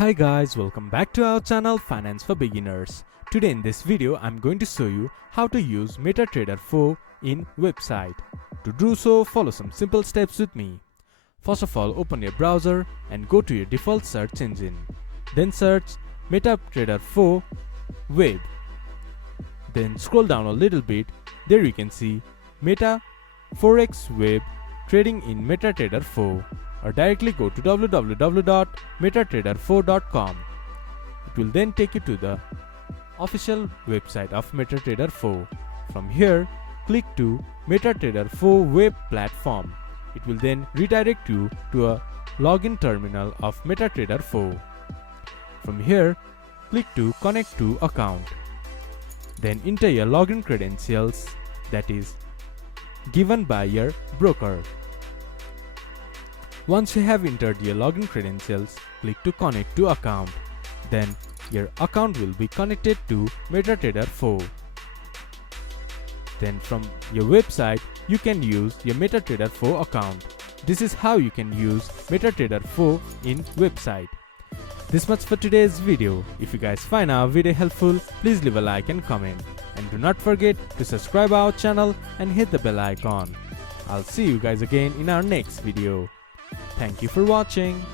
Hi guys, welcome back to our channel Finance for Beginners. Today in this video I'm going to show you how to use MetaTrader 4 in website. To do so, follow some simple steps with me. First of all, open your browser and go to your default search engine. Then search MetaTrader 4 web. Then scroll down a little bit. There you can see Meta Forex web trading in MetaTrader 4. Or directly go to www.metatrader4.com. It will then take you to the official website of MetaTrader 4. From here, click to MetaTrader 4 web platform. It will then redirect you to a login terminal of MetaTrader 4. From here, click to connect to account. Then enter your login credentials, that is given by your broker. Once you have entered your login credentials, click to connect to account. Then your account will be connected to MetaTrader 4. Then from your website, you can use your MetaTrader 4 account. This is how you can use MetaTrader 4 in website. This much for today's video. If you guys find our video helpful, please leave a like and comment. And do not forget to subscribe our channel and hit the bell icon. I'll see you guys again in our next video. Thank you for watching.